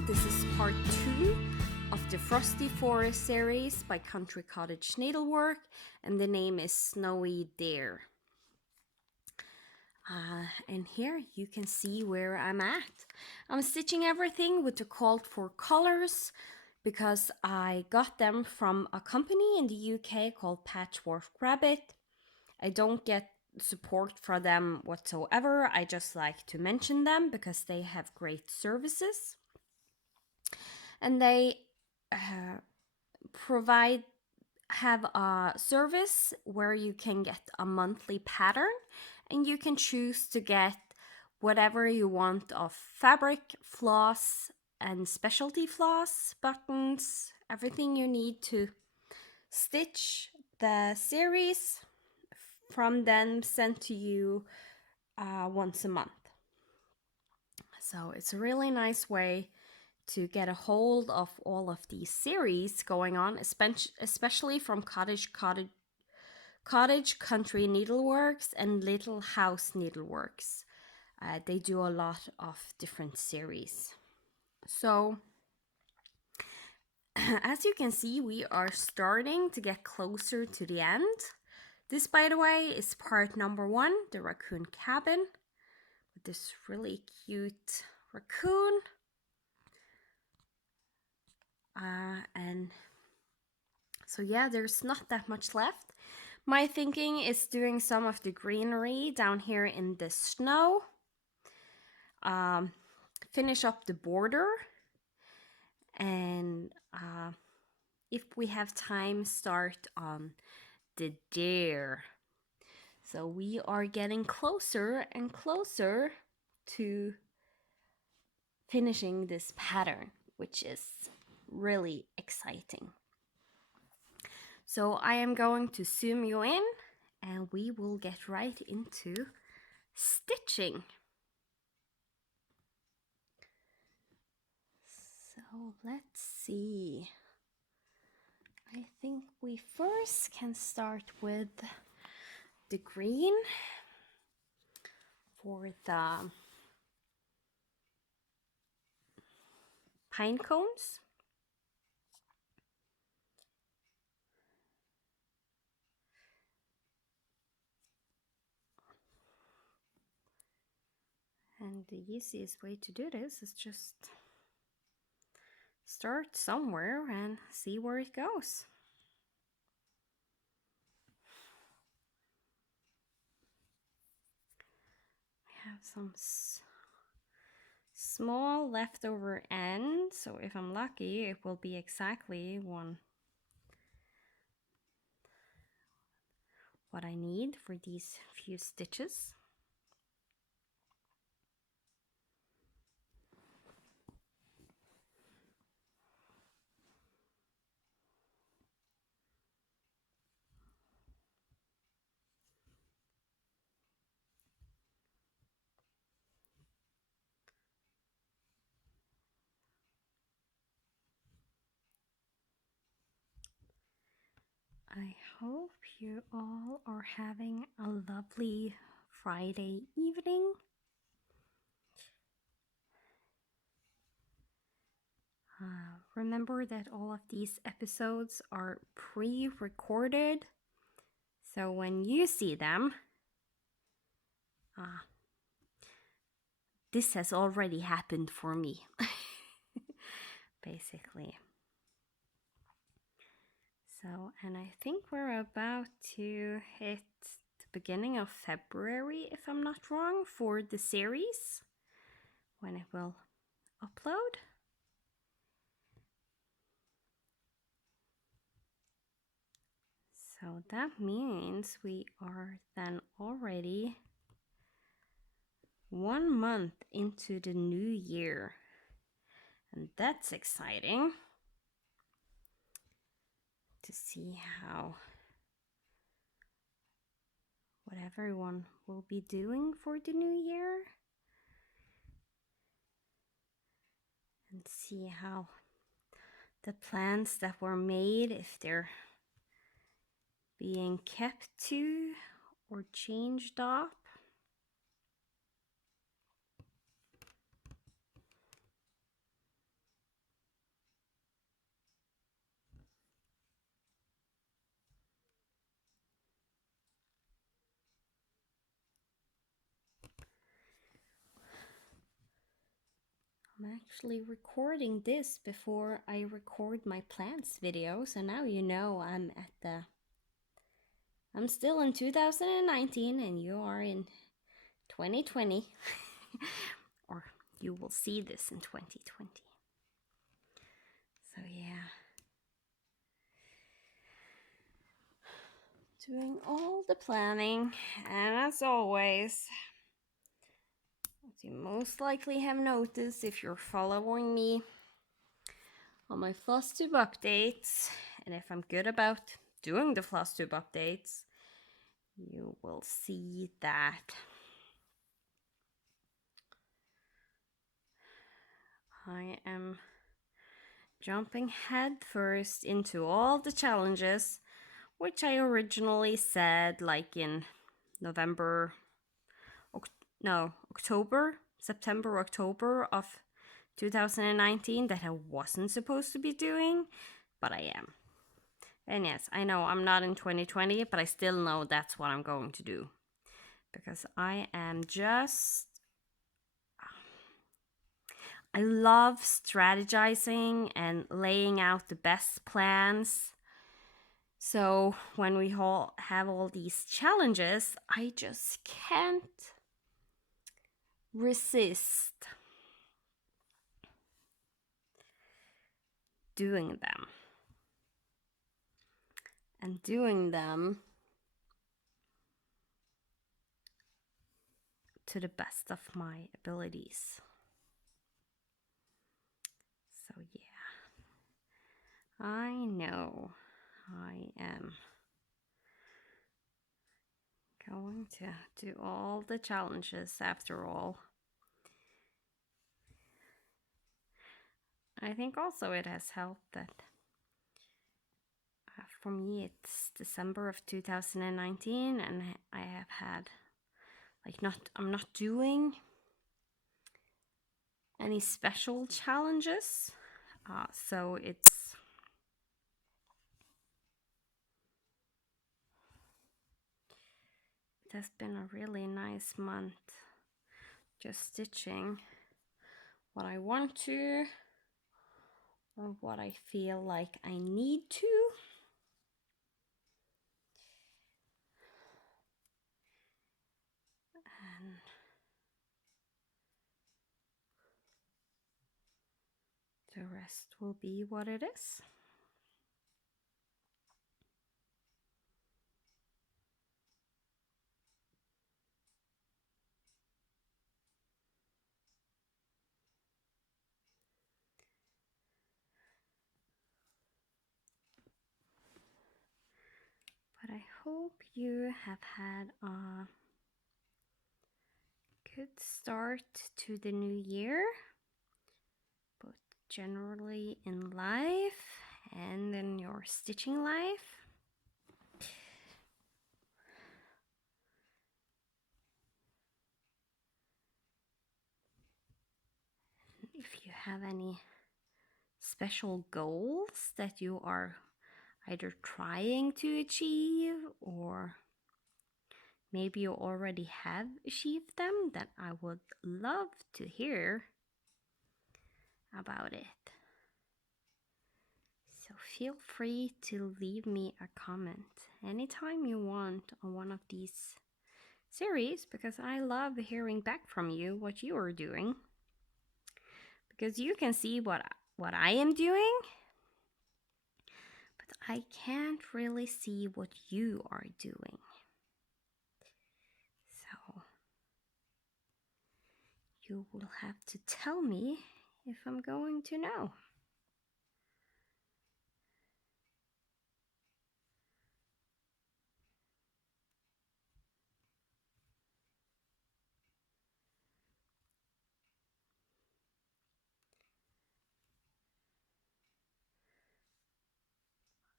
everyone, this is part 2 of the Frosty Forest series by Cottage Needlework, and the name is Snowy Dare. And here you can see where I'm at. I'm stitching everything with the called for colors because I got them from a company in the UK called Patchwork Rabbit. I don't get support for them whatsoever. I just like to mention them because they have great services. And they have a service where you can get a monthly pattern and you can choose to get whatever you want of fabric, floss, and specialty floss, buttons, everything you need to stitch the series from them sent to you once a month. So it's a really nice way to get a hold of all of these series going on, especially from Cottage Country Needleworks and Little House Needleworks. They do a lot of different series. So as you can see, we are starting to get closer to the end. This, by the way, is part number 1, the Racoon Cabin, with this really cute raccoon. And so yeah, there's not that much left. My thinking is doing some of the greenery down here in the snow. Finish up the border, and if we have time, start on the dare. So we are getting closer and closer to finishing this pattern, which is really exciting. So I am going to zoom you in and we will get right into stitching. So let's see. I think we first can start with the green for the pine cones. And the easiest way to do this is just start somewhere and see where it goes. I have some small leftover ends, so if I'm lucky, it will be exactly what I need for these few stitches. I hope you all are having a lovely Friday evening. Remember that all of these episodes are pre-recorded, so when you see them, this has already happened for me, basically. So, and I think we're about to hit the beginning of February, if I'm not wrong, for the series, when it will upload. So that means we are then already 1 month into the new year. And that's exciting to see what everyone will be doing for the new year. And see how the plans that were made, if they're being kept to or changed up. I'm actually recording this before I record my plants video, so now you know I'm still in 2019 and you are in 2020. Or you will see this in 2020. So yeah. Doing all the planning, and as always, as you most likely have noticed if you're following me on my floss tube updates, and if I'm good about doing the floss tube updates, you will see that I am jumping headfirst into all the challenges, which I originally said like in September, October of 2019 that I wasn't supposed to be doing, but I am. And yes, I know I'm not in 2020, but I still know that's what I'm going to do. Because I love strategizing and laying out the best plans. So when we all have all these challenges, I just can't resist doing them. And doing them to the best of my abilities. So yeah, I know I am going to do all the challenges after all. I think also it has helped that for me it's December of 2019 and I have had I'm not doing any special challenges, so it has been a really nice month just stitching what I want to or what I feel like I need to. And the rest will be what it is. But I hope you have had a good start to the new year, both generally in life and in your stitching life. If you have any special goals that you are either trying to achieve or maybe you already have achieved them, then I would love to hear about it. So feel free to leave me a comment anytime you want on one of these series, because I love hearing back from you what you are doing. Because you can see what I am doing, but I can't really see what you are doing. So you will have to tell me if I'm going to know.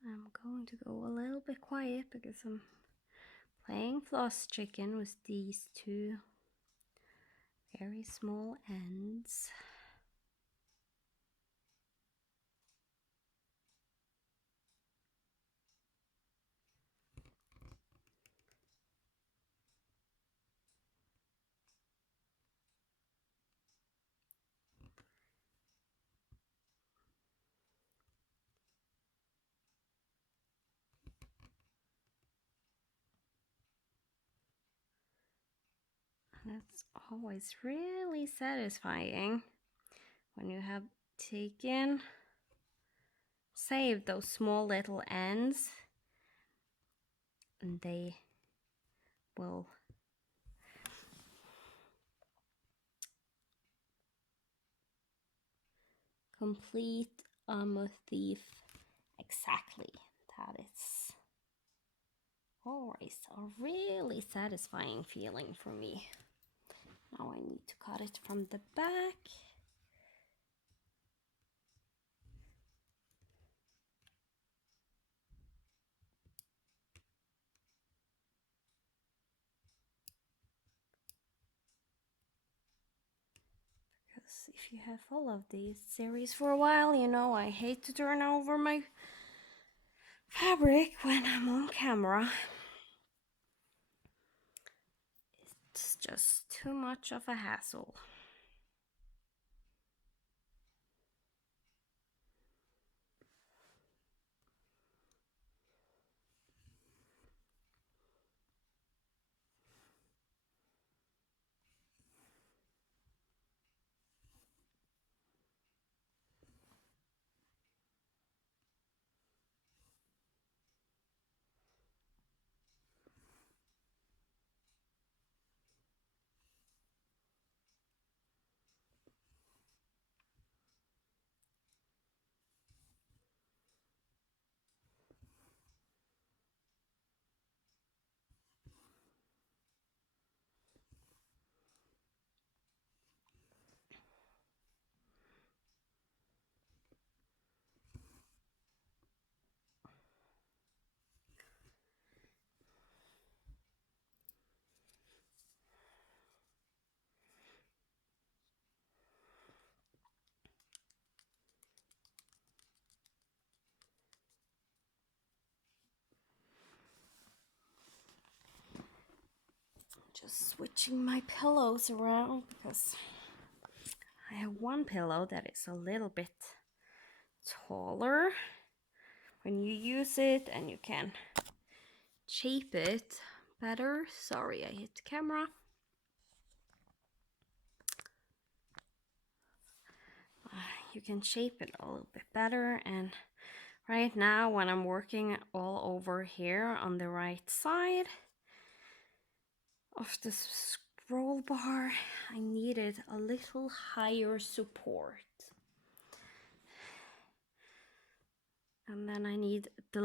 I'm going to go a little bit quiet because I'm playing floss chicken with these two very small ends. And it's always really satisfying when you have saved those small little ends, and they will complete a motif exactly. That is always a really satisfying feeling for me. Now I need to cut it from the back. Because if you have followed this series for a while, you know I hate to turn over my fabric when I'm on camera. It's just too much of a hassle. Just switching my pillows around because I have one pillow that is a little bit taller when you use it, and you can shape it better. Sorry, I hit the camera. You can shape it a little bit better, and right now when I'm working all over here on the right side of the scroll bar, I needed a little higher support. And then I need the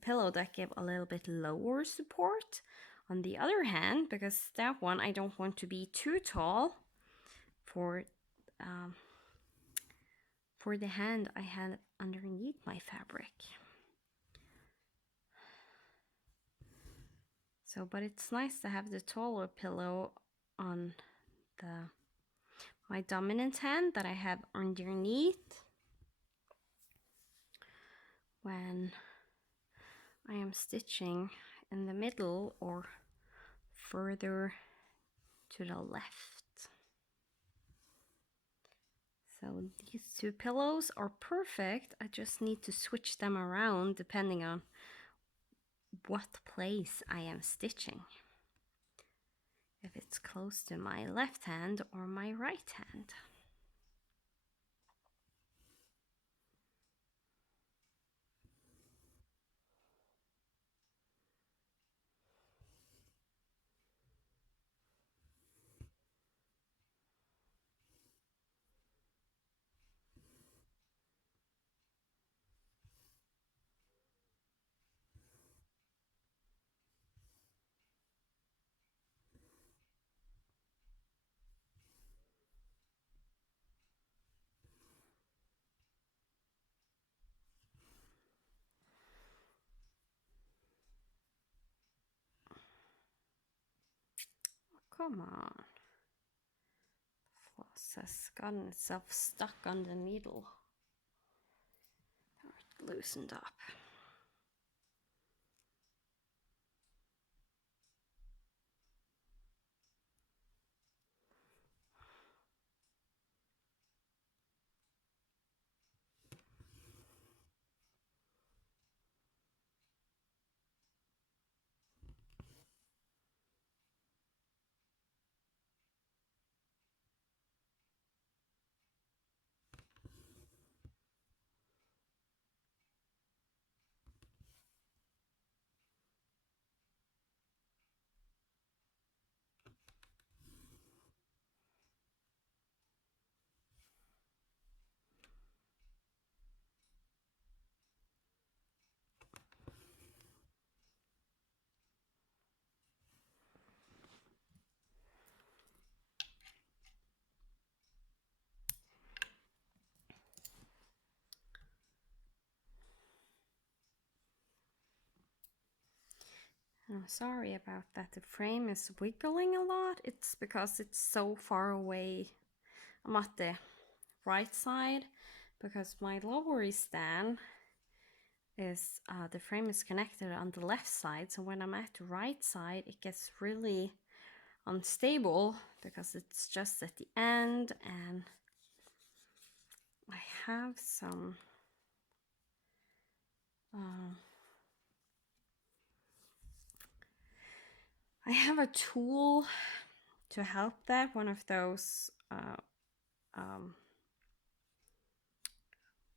pillow that gave a little bit lower support on the other hand, because that one I don't want to be too tall for the hand I had underneath my fabric. So, but it's nice to have the taller pillow on my dominant hand that I have underneath when I am stitching in the middle or further to the left. So these two pillows are perfect. I just need to switch them around depending on what place I am stitching. If it's close to my left hand or my right hand. Come on. The floss has gotten itself stuck on the needle. Or it loosened up. I'm sorry about that. The frame is wiggling a lot. It's because it's so far away. I'm at the right side because my lower stand is the frame is connected on the left side. So when I'm at the right side, it gets really unstable because it's just at the end, and I have some I have a tool to help that, one of those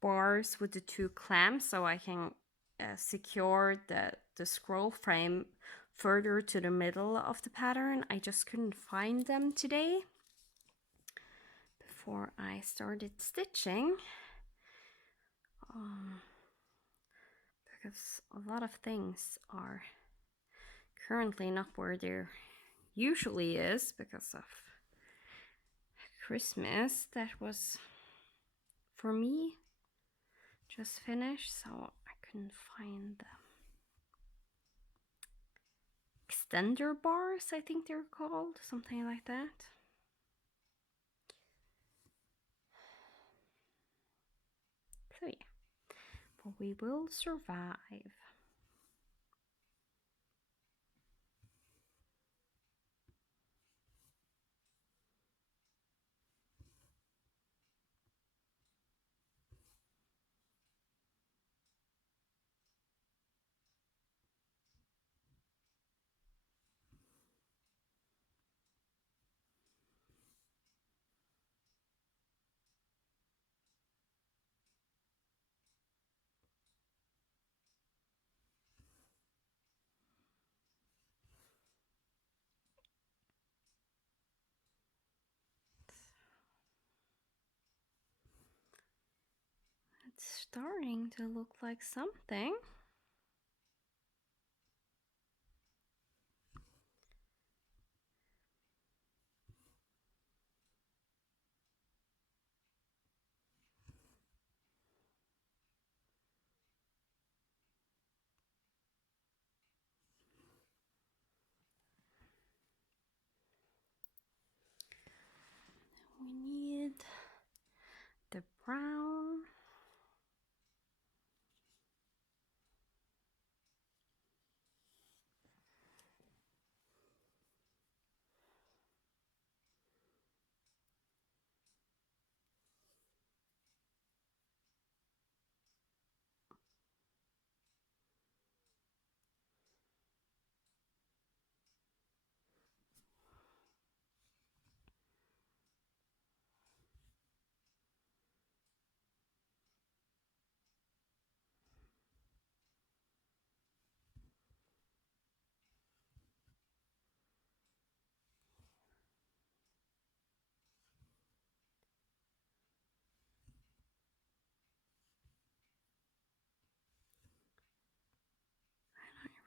bars with the two clamps, so I can secure the scroll frame further to the middle of the pattern. I just couldn't find them today before I started stitching, because a lot of things are currently not where there usually is because of Christmas. That was, for me, just finished, so I couldn't find them. Extender bars, I think they're called, something like that. So yeah, but we will survive. It's starting to look like something. We need the brown.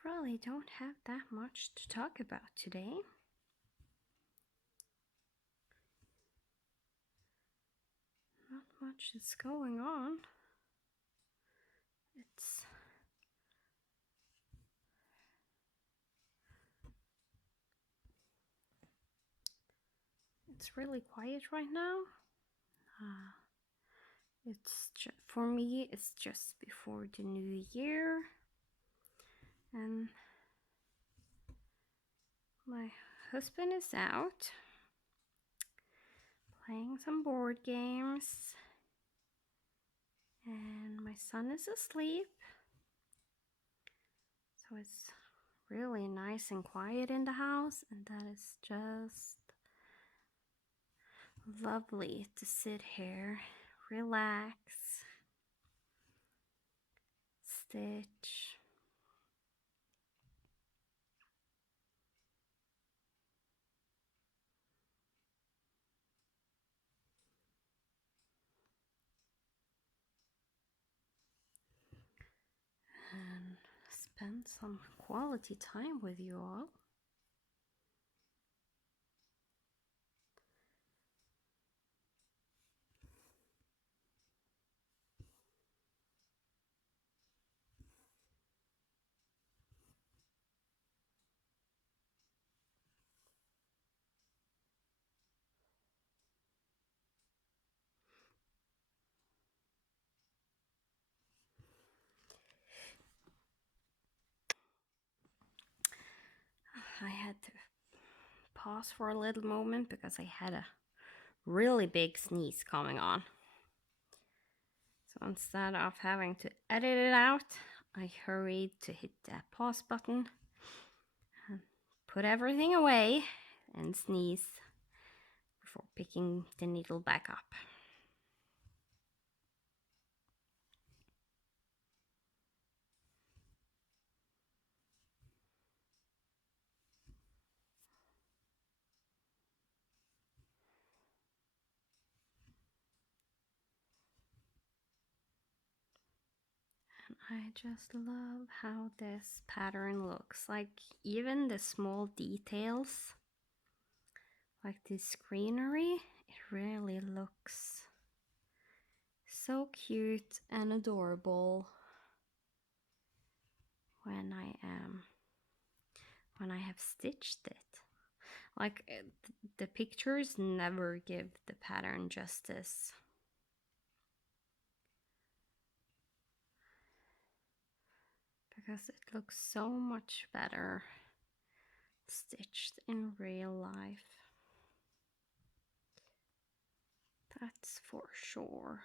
I really don't have that much to talk about today. Not much is going on. It's really quiet right now. It's just, for me, it's just before the new year, and my husband is out playing some board games, and my son is asleep. So it's really nice and quiet in the house, and that is just lovely to sit here, relax, stitch. And spend some quality time with you all. I had to pause for a little moment because I had a really big sneeze coming on. So instead of having to edit it out, I hurried to hit that pause button and put everything away and sneeze before picking the needle back up. I just love how this pattern looks. Like even the small details, like this greenery, it really looks so cute and adorable when I have stitched it. Like the pictures never give the pattern justice. Because it looks so much better stitched in real life. That's for sure.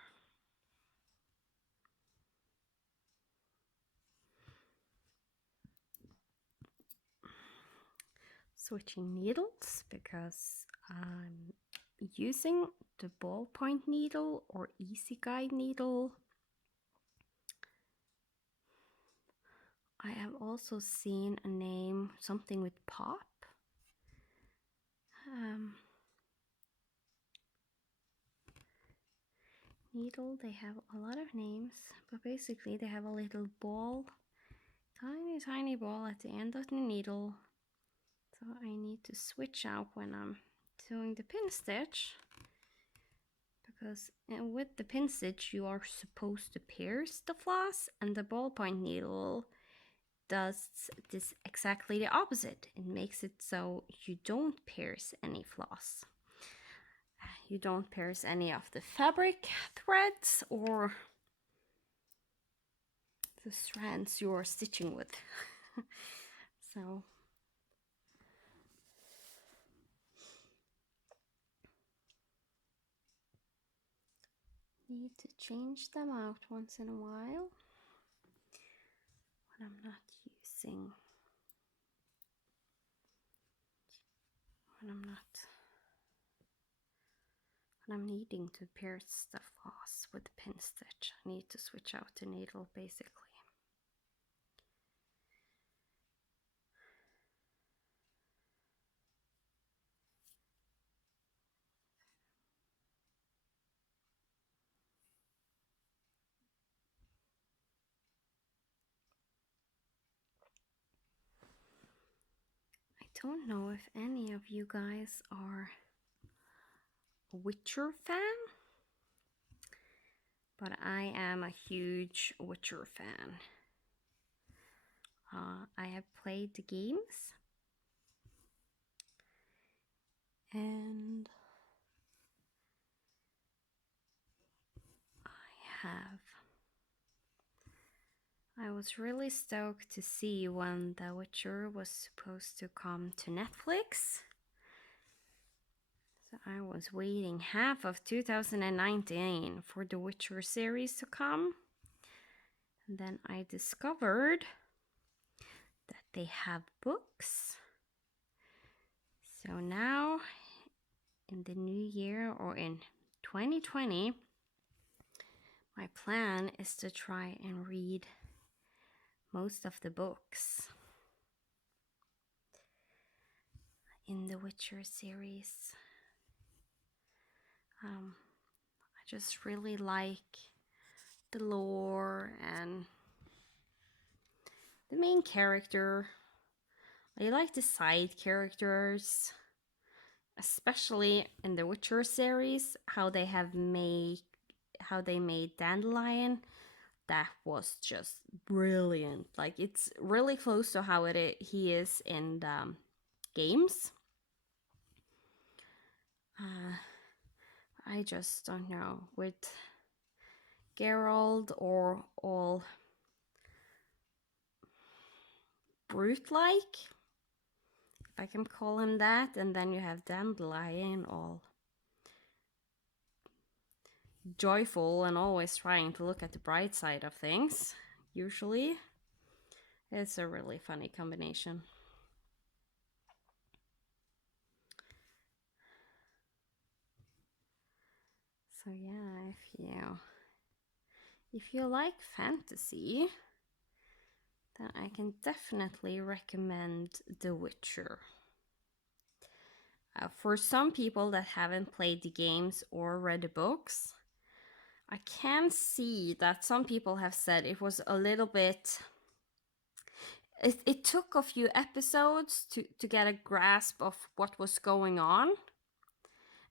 Switching needles because I'm using the ballpoint needle or easy guide needle. I have also seen a name, something with pop. Needle, they have a lot of names, but basically they have a little ball, tiny ball at the end of the needle. So I need to switch out when I'm doing the pin stitch, because with the pin stitch you are supposed to pierce the floss, and the ballpoint needle does this exactly the opposite. It makes it so you don't pierce any floss. You don't pierce any of the fabric threads or the strands you're stitching with. So need to change them out once in a while when I'm not using, when I'm needing to pierce the floss with the pin stitch. I need to switch out the needle basically. I don't know if any of you guys are a Witcher fan, but I am a huge Witcher fan. I have played the games, and I was really stoked to see when The Witcher was supposed to come to Netflix. So I was waiting half of 2019 for the Witcher series to come. And then I discovered that they have books. So now in the new year, or in 2020, my plan is to try and read most of the books in the Witcher series. I just really like the lore and the main character. I like the side characters, especially in the Witcher series, how they made Dandelion. That was just brilliant. Like, it's really close to how he is in the games. I just don't know, with Geralt or all brute-like, if I can call him that. And then you have Dandelion, all joyful and always trying to look at the bright side of things. Usually, it's a really funny combination. So yeah, if you like fantasy, then I can definitely recommend The Witcher. For some people that haven't played the games or read the books, I can see that some people have said it was a little bit. It took a few episodes to get a grasp of what was going on.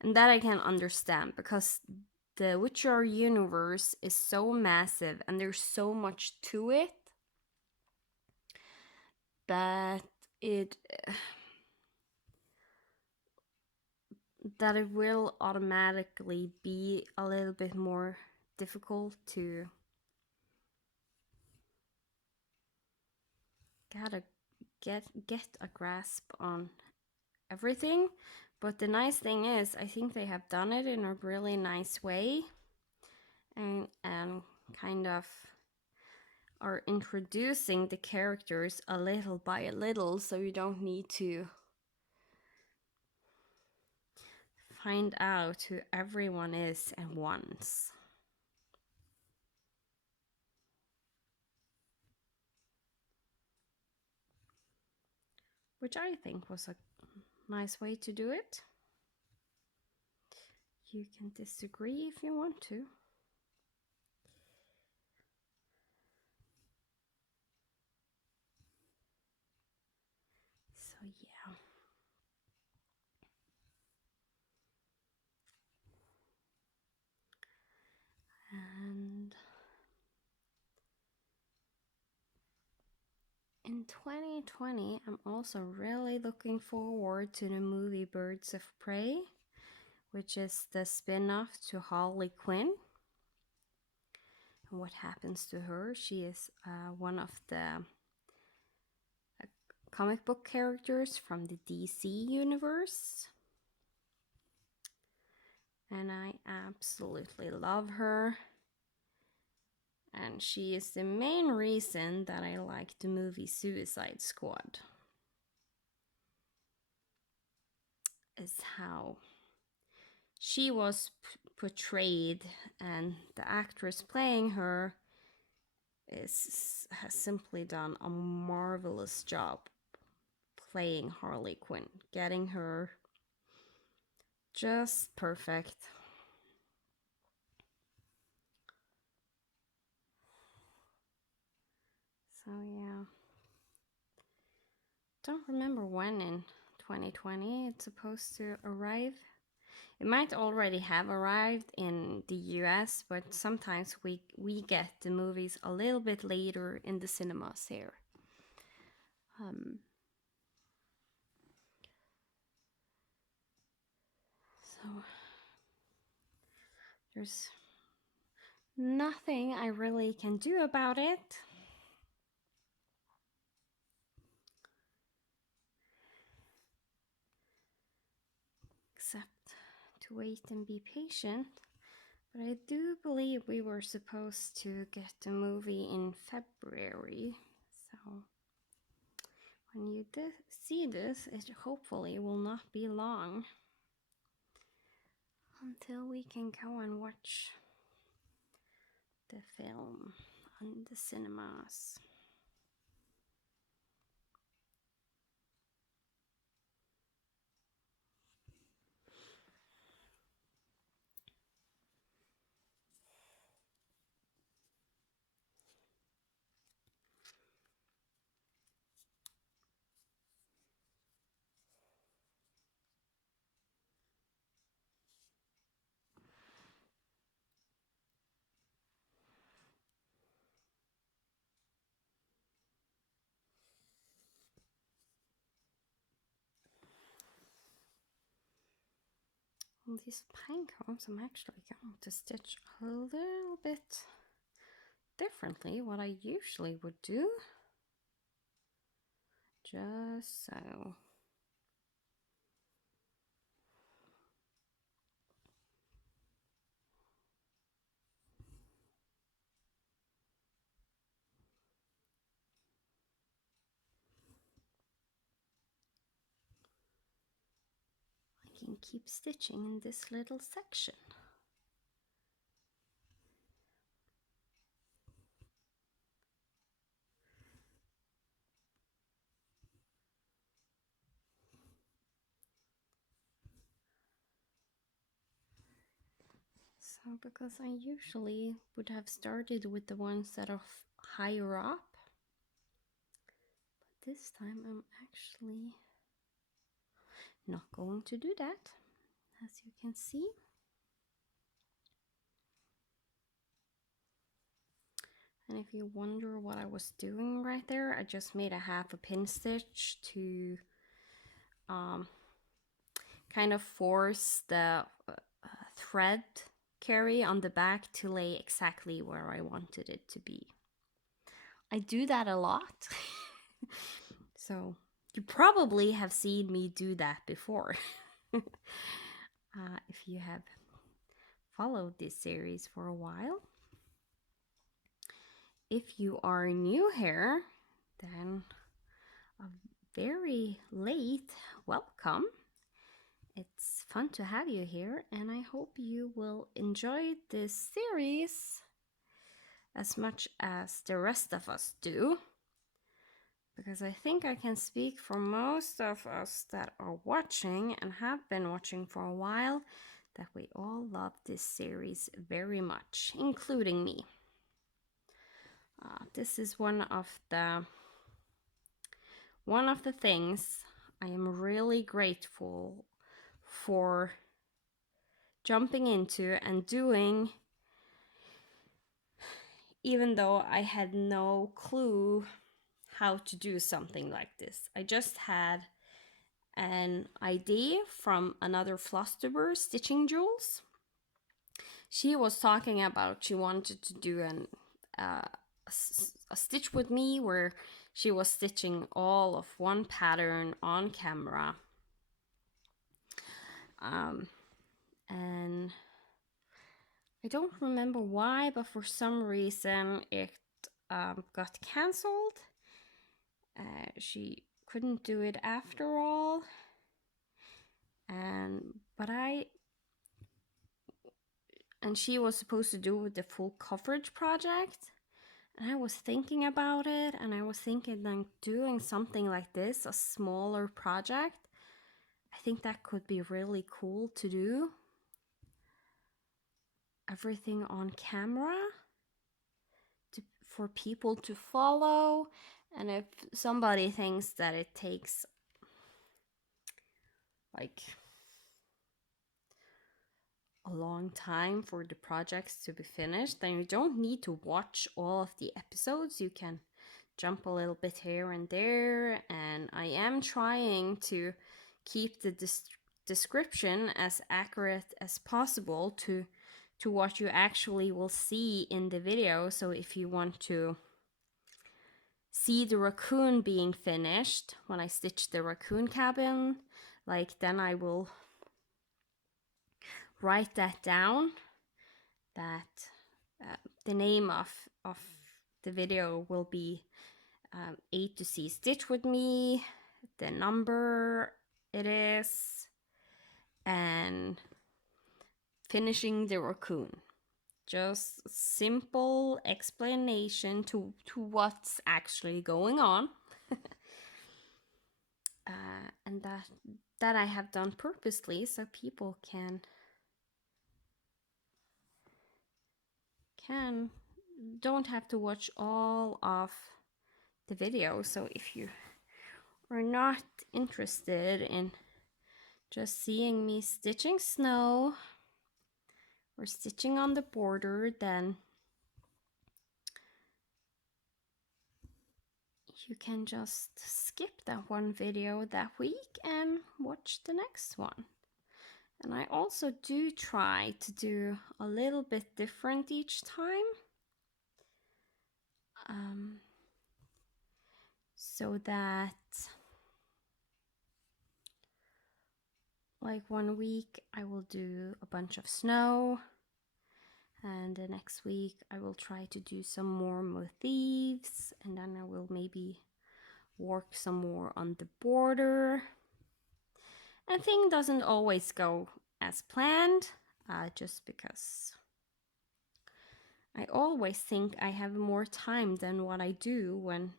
And that I can understand because the Witcher universe is so massive and there's so much to it that it will automatically be a little bit more difficult to get a grasp on everything. But the nice thing is, I think they have done it in a really nice way, and kind of are introducing the characters a little by a little, so you don't need to find out who everyone is at once. Which I think was a nice way to do it. You can disagree if you want to. So yeah. And in 2020, I'm also really looking forward to the movie Birds of Prey, which is the spin-off to Harley Quinn. And what happens to her? She is one of the comic book characters from the DC universe. And I absolutely love her. And she is the main reason that I like the movie Suicide Squad. Is how she was portrayed, and the actress playing her has simply done a marvelous job playing Harley Quinn, getting her just perfect. So yeah, don't remember when in 2020 it's supposed to arrive. It might already have arrived in the US, but sometimes we get the movies a little bit later in the cinemas here. So there's nothing I really can do about it. Except to wait and be patient. But I do believe we were supposed to get the movie in February. So when you see this, it hopefully will not be long until we can go and watch the film on the cinemas. On these pine cones, I'm actually going to stitch a little bit differently what I usually would do. Just so. keep stitching in this little section. So because I usually would have started with the ones that are higher up, but this time I'm actually not going to do that, as you can see. And if you wonder what I was doing right there, I just made a half a pin stitch to kind of force the thread carry on the back to lay exactly where I wanted it to be. I do that a lot. So you probably have seen me do that before. If you have followed this series for a while. If you are new here, then a very late welcome. It's fun to have you here, and I hope you will enjoy this series as much as the rest of us do, because I think I can speak for most of us that are watching and have been watching for a while that we all love this series very much, including me. This is one of the things I am really grateful for jumping into and doing, even though I had no clue how to do something like this. I just had an idea from another floss tuber, Stitching Jules. She was talking about she wanted to do a stitch with me where she was stitching all of one pattern on camera. And I don't remember why, but for some reason it got cancelled. She couldn't do it after all. And she was supposed to do the full coverage project. And I was thinking about it, and I was thinking like doing something like this, a smaller project. I think that could be really cool to do. Everything on camera for people to follow. And if somebody thinks that it takes like a long time for the projects to be finished, then you don't need to watch all of the episodes. You can jump a little bit here and there, and I am trying to keep the description as accurate as possible to what you actually will see in the video. So if you want to see the raccoon being finished when I stitch the raccoon cabin, like, then I will write that down, that the name of the video will be A to C Stitch With Me, the number it is, and finishing the raccoon. Just simple explanation to what's actually going on. And that I have done purposely so people can don't have to watch all of the video. So if you are not interested in just seeing me stitching snow or stitching on the border, then you can just skip that one video that week and watch the next one. And I also do try to do a little bit different each time. So that, like, one week I will do a bunch of snow, and the next week I will try to do some more motifs, and then I will maybe work some more on the border. And thing doesn't always go as planned, just because I always think I have more time than what I do when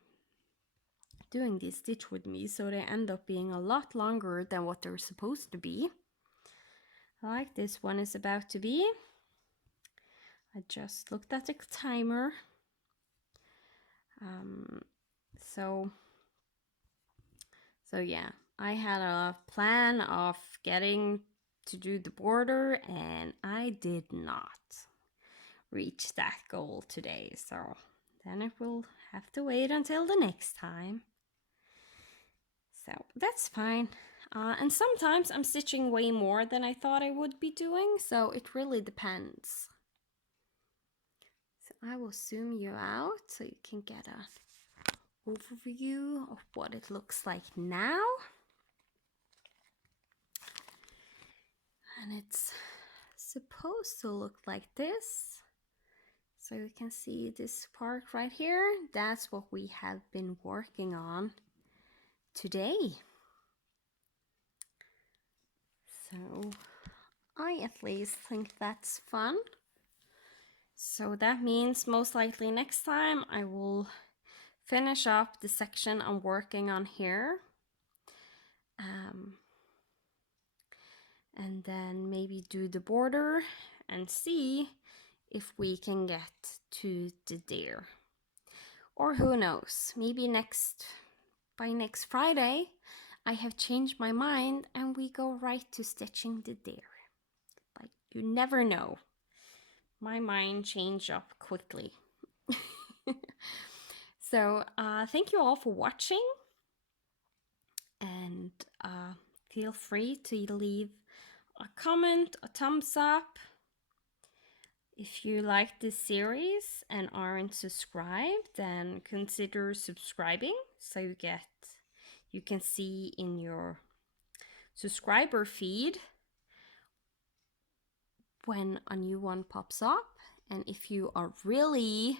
doing this stitch with me, so they end up being a lot longer than what they're supposed to be. Like this one is about to be. I just looked at the timer. So yeah, I had a plan of getting to do the border, and I did not reach that goal today. So then it will have to wait until the next time. So that's fine. And sometimes I'm stitching way more than I thought I would be doing, so it really depends. So I will zoom you out so you can get an overview of what it looks like now. And it's supposed to look like this. So you can see this part right here. That's what we have been working on today. So I at least think that's fun. So that means most likely next time I will finish up the section I'm working on here. And then maybe do the border and see if we can get to the deer. Or who knows, maybe by next Friday I have changed my mind and we go right to stitching the deer. Like, you never know. My mind changed up quickly. So thank you all for watching, and feel free to leave a comment, a thumbs up. If you like this series and aren't subscribed, then consider subscribing so you can see in your subscriber feed when a new one pops up. And if you are really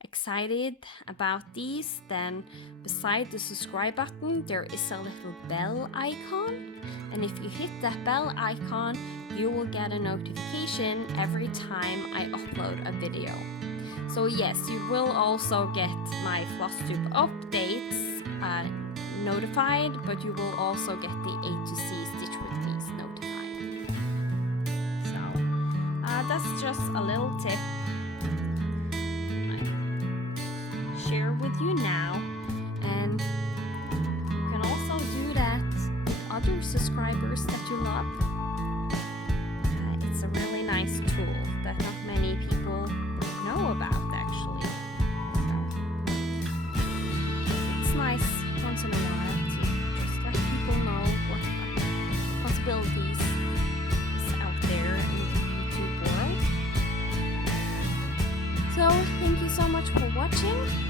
excited about these, then beside the subscribe button there is a little bell icon, and if you hit that bell icon you will get a notification every time I upload a video. So yes, you will also get my floss tube updates notified, but you will also get the A to C Stitch with Me's notified. So that's just a little tip share with you now, and you can also do that with other subscribers that you love. It's a really nice tool that not many people know about actually. So it's nice once in a while to just let people know what possibilities is out there in the YouTube world. So thank you so much for watching.